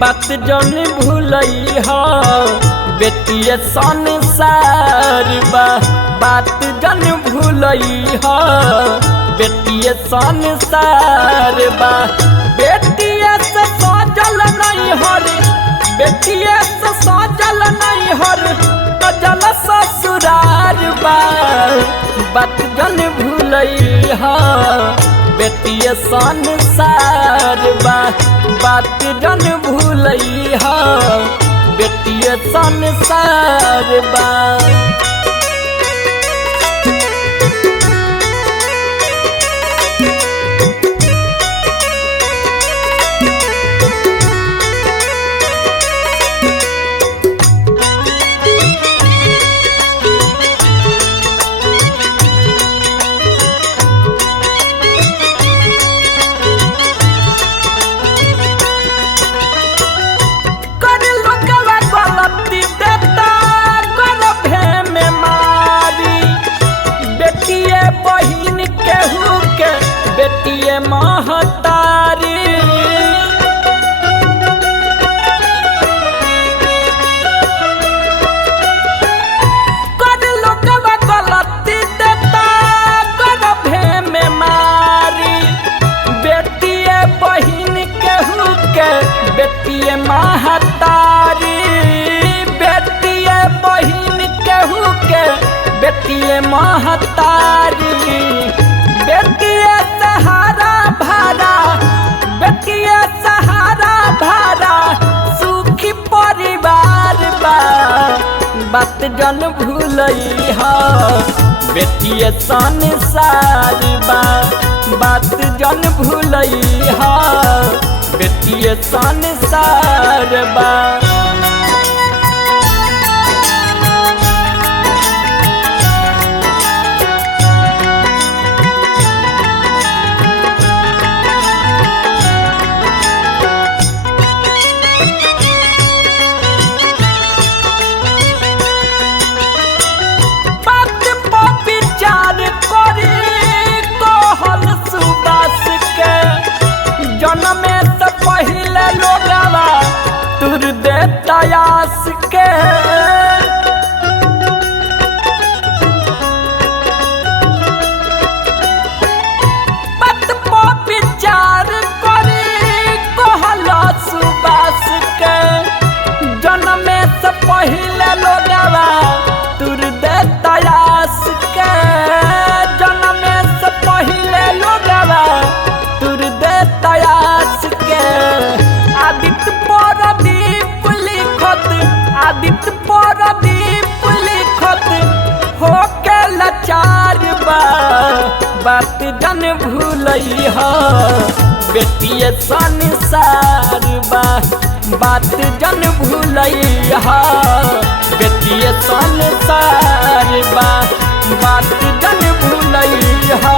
बात जन भूलई हो बेटिए संसार बा। बात जन भूलई हो बेटिए संसार बा। बेटिए से सजल नहीं हर, बेटिए से सजल नहीं हर सजल ससुरार बा। बात जन भूलई हो बेटिए संसार बा। बात जन भूलई हो बेटिए संसार बा। बेटिए महतारी कर लोगवा गलती देता गर्भे में मारी। बेटिए बहिन केहू के बेटिए महतारी। बेटिए बहिन केहू के बेटिए महतारी। बेटिए सहारा भारा, बेटिए सहारा भारा सुखी परिवार बा। बात जन भूलई हो बेटिए संसार बा। बात जन भूलई हो बेटिए संसार बा। जन्मे से पहले लोगवा तुर दे तयास के। बात पो विचार करी कहला सुबास के। जन्मे से पहले लोगवा तुर दे तयास के। जन्मे से पहले लोगवा तुर दे तयास के। आदित्य परदीप लिखत, आदित्य परदीप लिखत हो के लाचार बा। बात जन भूलई हो बेटिए संसार बा। बात जन भूलई हो बेटिए संसार बा। बात जन भूलई हो